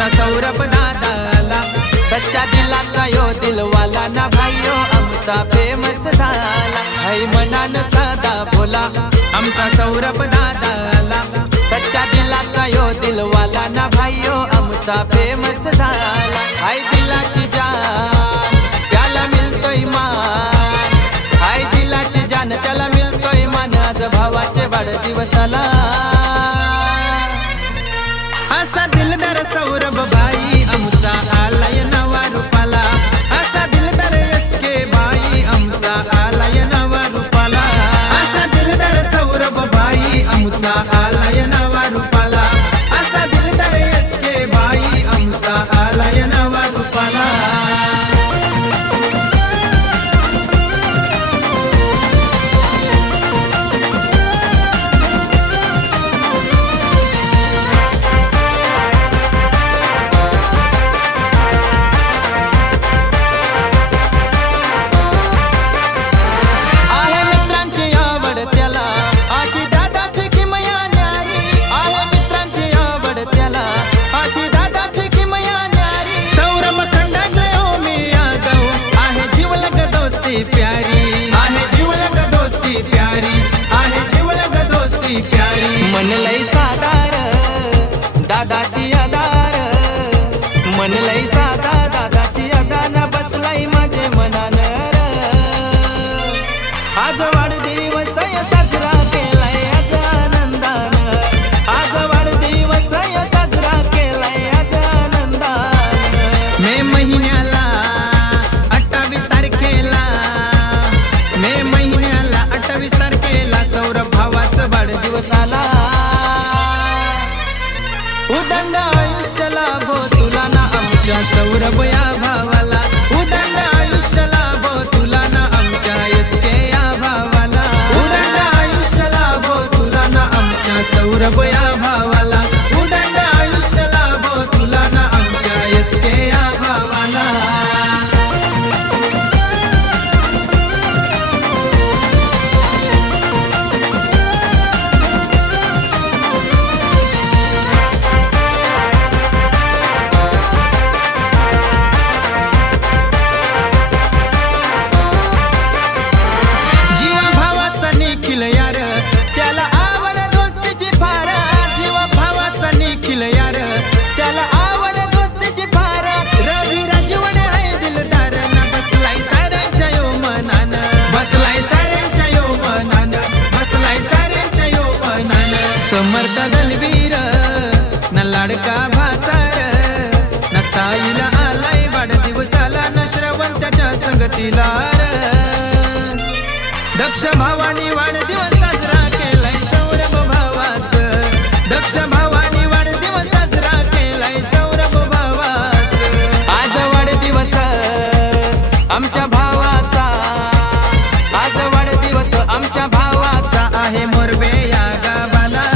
आमचा सौरभ दादा आला, सच्चा दिलाचा यो दिलवाला ना भाईयो आमचा फेमस झाला। हाय मनान साधा भोला आमचा सौरभ दादा आला, सच्चा दिलाचा यो दिलवाला ना भाईयो आमचा फेमस झाला। हाय दिलाची जान त्याला मिळतोय मान, हाय दिलाची जान त्याला मिळतोय मान, आज भावाचे वाढदिवसाला असा दिलदार सौरभ भाई आमचा आलाय नवा रूपाला, असा दिलदार एसके भाई आमचा आलाय नवा रूपाला, असा दिलदार सौरभ भाई आमचा आलाय नवा रूपाला, असा दिलदार एसके भाई आमचा आलाय नवा रूपाला। मन लय साधार दादाची आधार, मन लय साधा दादाची अदाना बसलाय माझे मनान र। आज वाढदिवस साजरा केलाय आज आनंदान, आज वाढदिवस साजरा केलाय आज आनंदान। मे महिन्याला 28 तारखेला, मे महिन्याला 28 तारखेला सौरभ भावाचा वाढदिवस आला। उदंड आयुष्य लाभो तुला ना आमच्या सौरभ या भावाला, उदंड आयुष्य लाभो तुला ना आमच्या एसके या भावाला, उदंड आयुष्य लाभो तुला ना आमच्या सौरभ या भावाला, उदंड आयुष्य लाभो तुला ना आमच्या एसके या भावाला। समर्थ दलवीर न लाडका भाचार, न साईला आलाय वाढदिवसाला, न श्रवंताच्या संगतीला र। दक्ष भावानी वाढदिवस साजरा केलाय सौरभ भावाच, दक्ष भावानी वाढदिवस साजरा केलाय सौरभ भावाच। आज वाढदिवस आमच्या भावाचा, आज वाढदिवस आमच्या भावाचा आहे मोरबे या गावाला।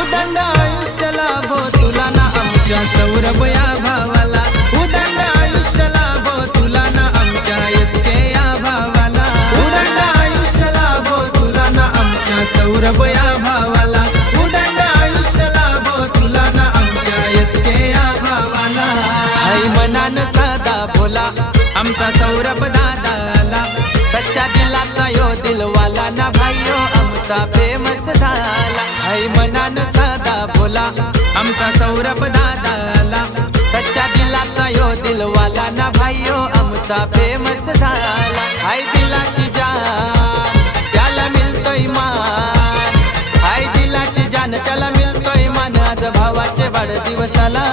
उदंड आयुष्य लाभो तुला ना आमच्या सौरभ या भावाला, उदंड आयुष्य लाभो तुला ना आमच्या एसके या भावाला, उदंड आयुष्य लाभो तुला ना आमच्या सौरभ या भावाला, उदंड आयुष्य लाभो तुला ना आमच्या एसके या भावाला। हाय मनान साधा भोला आमचा सौरभ दादा आला, सच्चा दिलाचा यो दिलवाला ना भाईयो आमचा फेमस झाला। हाय मनान साधा भोला आमचा सौरभ दादा आला, सच्चा दिलाचा यो दिलवाला ना भाईयो आमचा फेमस झाला। हाय दिलाची जान त्याला मिळतोय मान, हाय दिलाची जान त्याला मिळतोय मान, आज भावाचे वाढदिवसाला